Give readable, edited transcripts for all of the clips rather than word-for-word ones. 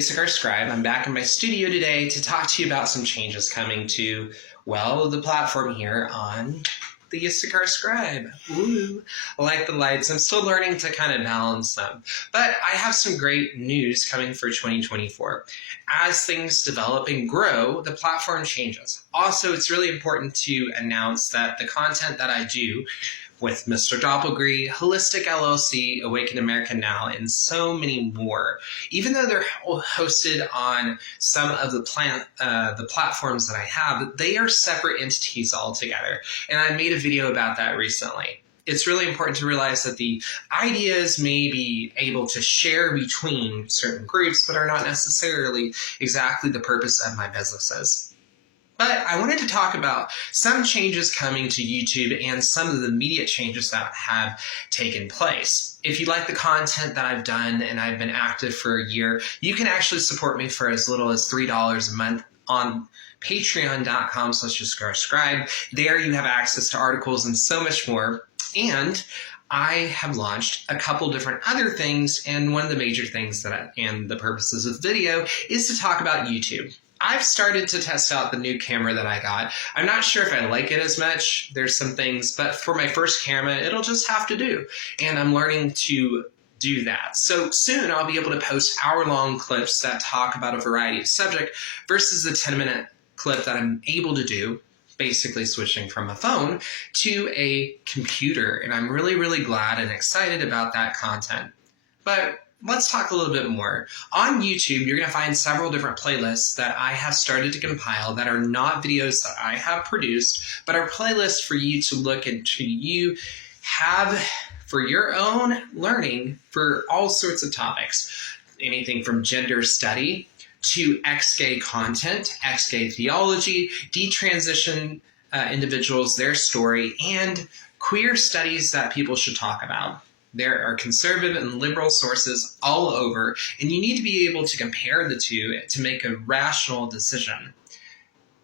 Issachar Scribe. I'm back in my studio today to talk to you about some changes coming to, well, the platform here on the Issachar Scribe. Ooh, I like the lights. I'm still learning to kind of balance them. But I have some great news coming for 2024. As things develop and grow, the platform changes. Also, it's really important to announce that the content that I do with Mr. Doppelgree, Holistic LLC, Awaken America Now, and so many more. Even though they're hosted on some of the platforms that I have, they are separate entities altogether. And I made a video about that recently. It's really important to realize that the ideas may be able to share between certain groups, but are not necessarily exactly the purpose of my businesses. But I wanted to talk about some changes coming to YouTube and some of the immediate changes that have taken place. If you like the content that I've done and I've been active for a year, you can actually support me for as little as $3 a month on patreon.com/IssacharScribe. There you have access to articles and so much more. And I have launched a couple different other things, and one of the major things and the purposes of the video is to talk about YouTube. I've started to test out the new camera that I got. I'm not sure if I like it as much. There's some things, but for my first camera, it'll just have to do. And I'm learning to do that. So soon I'll be able to post hour-long clips that talk about a variety of subjects versus the 10-minute clip that I'm able to do, basically switching from a phone to a computer. And I'm really, really glad and excited about that content. But let's talk a little bit more. On YouTube, you're going to find several different playlists that I have started to compile that are not videos that I have produced, but are playlists for you to look into. You have for your own learning for all sorts of topics. Anything from gender study to ex-gay content, ex-gay theology, detransition individuals, their story, and queer studies that people should talk about. There are conservative and liberal sources all over, and you need to be able to compare the two to make a rational decision.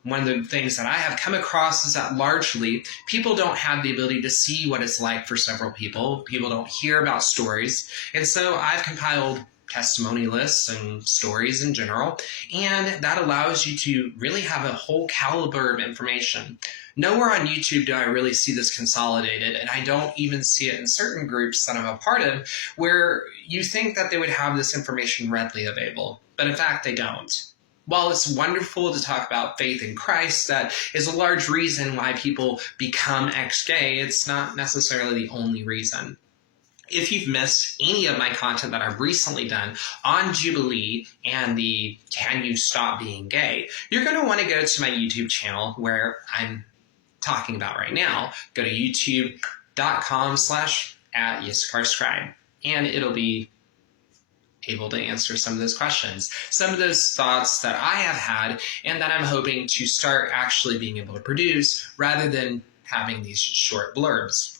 One of the things that I have come across is that largely people don't have the ability to see what it's like for several people. People don't hear about stories, and so I've compiled testimony lists and stories in general, and that allows you to really have a whole caliber of information. Nowhere on YouTube do I really see this consolidated, and I don't even see it in certain groups that I'm a part of where you think that they would have this information readily available, but in fact they don't. While it's wonderful to talk about faith in Christ, that is a large reason why people become ex-gay, it's not necessarily the only reason. If you've missed any of my content that I've recently done on Jubilee and the Can You Stop Being Gay, you're going to want to go to my YouTube channel where I'm talking about right now. Go to youtube.com/@IssacharScribe, and it'll be able to answer some of those questions, some of those thoughts that I have had and that I'm hoping to start actually being able to produce rather than having these short blurbs.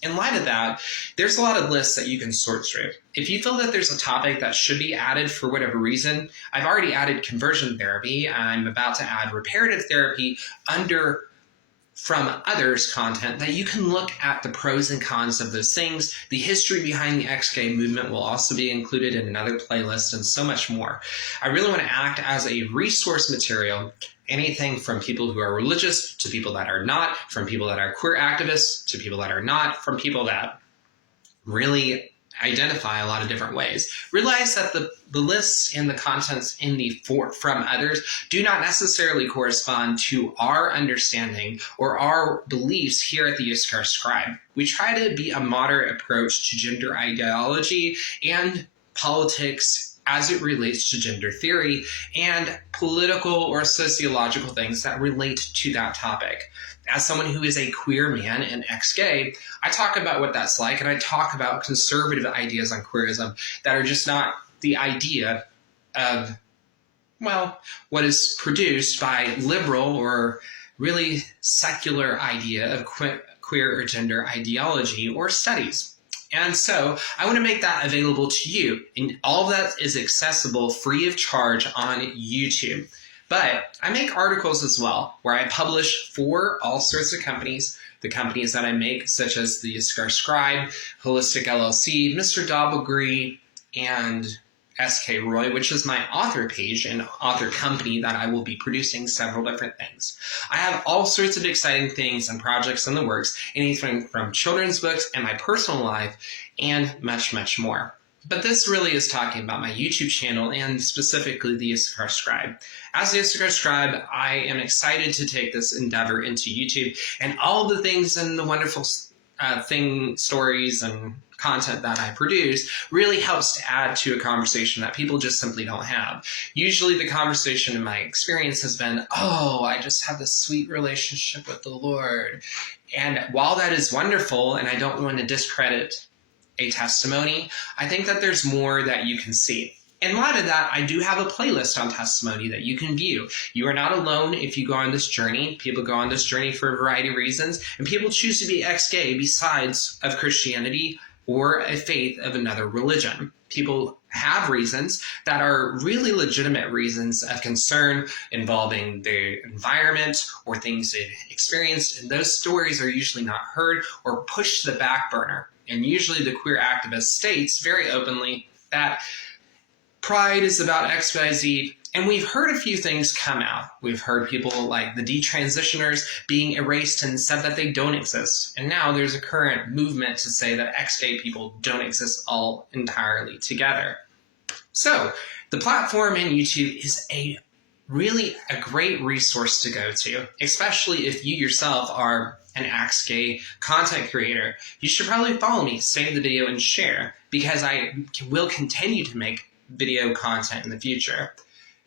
In light of that, there's a lot of lists that you can sort through. If you feel that there's a topic that should be added for whatever reason, I've already added conversion therapy. I'm about to add reparative therapy under from others content that you can look at the pros and cons of those things. The history behind the ex-gay movement will also be included in another playlist and so much more. I really want to act as a resource material. Anything from people who are religious to people that are not, from people that are queer activists to people that are not, from people that really identify a lot of different ways. Realize that the lists and the contents in the from others do not necessarily correspond to our understanding or our beliefs here at the Issachar Scribe. We try to be a moderate approach to gender ideology and politics as it relates to gender theory and political or sociological things that relate to that topic. As someone who is a queer man and ex-gay, I talk about what that's like, and I talk about conservative ideas on queerism that are just not the idea of, well, what is produced by liberal or really secular idea of queer or gender ideology or studies. And so I want to make that available to you. And all of that is accessible free of charge on YouTube. But I make articles as well where I publish for all sorts of companies, the companies that I make, such as the Issachar Scribe, Holistic LLC, Mr. Doppelgree, and SK Roy, which is my author page and author company that I will be producing several different things. I have all sorts of exciting things and projects in the works, anything from children's books and my personal life, and much, much more. But this really is talking about my YouTube channel and specifically the Issachar Scribe. As the Issachar Scribe, I am excited to take this endeavor into YouTube and all the things and the wonderful stories and content that I produce really helps to add to a conversation that people just simply don't have. Usually the conversation in my experience has been, oh, I just have this sweet relationship with the Lord. And while that is wonderful, and I don't want to discredit a testimony, I think that there's more that you can see. In light of that, I do have a playlist on testimony that you can view. You are not alone if you go on this journey. People go on this journey for a variety of reasons, and people choose to be ex-gay besides of Christianity or a faith of another religion. People have reasons that are really legitimate reasons of concern involving the environment or things they've experienced, and those stories are usually not heard or pushed to the back burner. And usually the queer activist states very openly that pride is about XYZ, and we've heard a few things come out. We've heard people like the detransitioners being erased and said that they don't exist. And now there's a current movement to say that ex-gay people don't exist all entirely together. So the platform in YouTube is really a great resource to go to, especially if you yourself are an ex-gay content creator. You should probably follow me, save the video, and share, because I will continue to make video content in the future.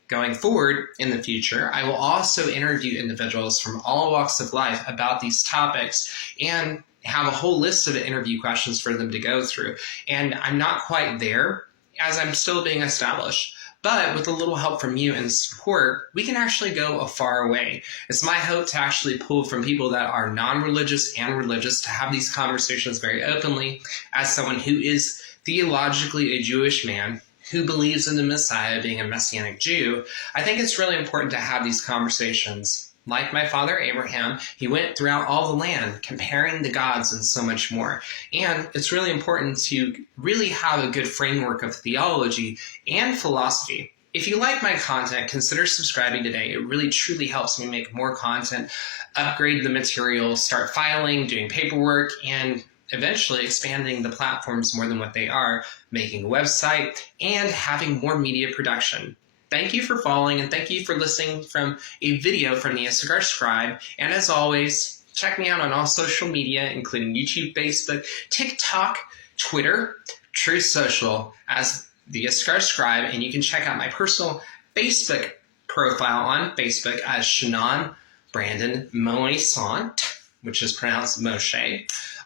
Going forward in the future, I will also interview individuals from all walks of life about these topics and have a whole list of interview questions for them to go through. And I'm not quite there, as I'm still being established. But with a little help from you and support, we can actually go a far way. It's my hope to actually pull from people that are non-religious and religious to have these conversations very openly. As someone who is theologically a Jewish man who believes in the Messiah being a Messianic Jew, I think it's really important to have these conversations. Like my father Abraham, he went throughout all the land, comparing the gods and so much more. And it's really important to really have a good framework of theology and philosophy. If you like my content, consider subscribing today. It really truly helps me make more content, upgrade the material, start filing, doing paperwork, and eventually expanding the platforms more than what they are, making a website, and having more media production. Thank you for following, and thank you for listening from a video from the Issachar Scribe. And as always, check me out on all social media, including YouTube, Facebook, TikTok, Twitter, Truth Social as the Issachar Scribe. And you can check out my personal Facebook profile on Facebook as Shannon Brandon Moisant, which is pronounced Moshe,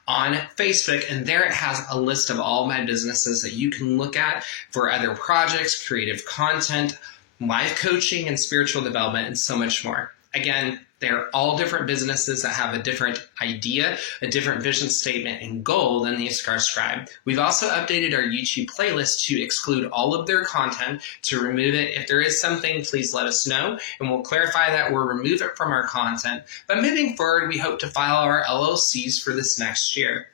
on Facebook, and there it has a list of all my businesses that you can look at for other projects, creative content, life coaching, and spiritual development, and so much more. Again, they're all different businesses that have a different idea, a different vision statement, and goal than the Issachar Scribe. We've also updated our YouTube playlist to exclude all of their content, to remove it. If there is something, please let us know, and we'll clarify that or remove it from our content. But moving forward, we hope to file our LLCs for this next year.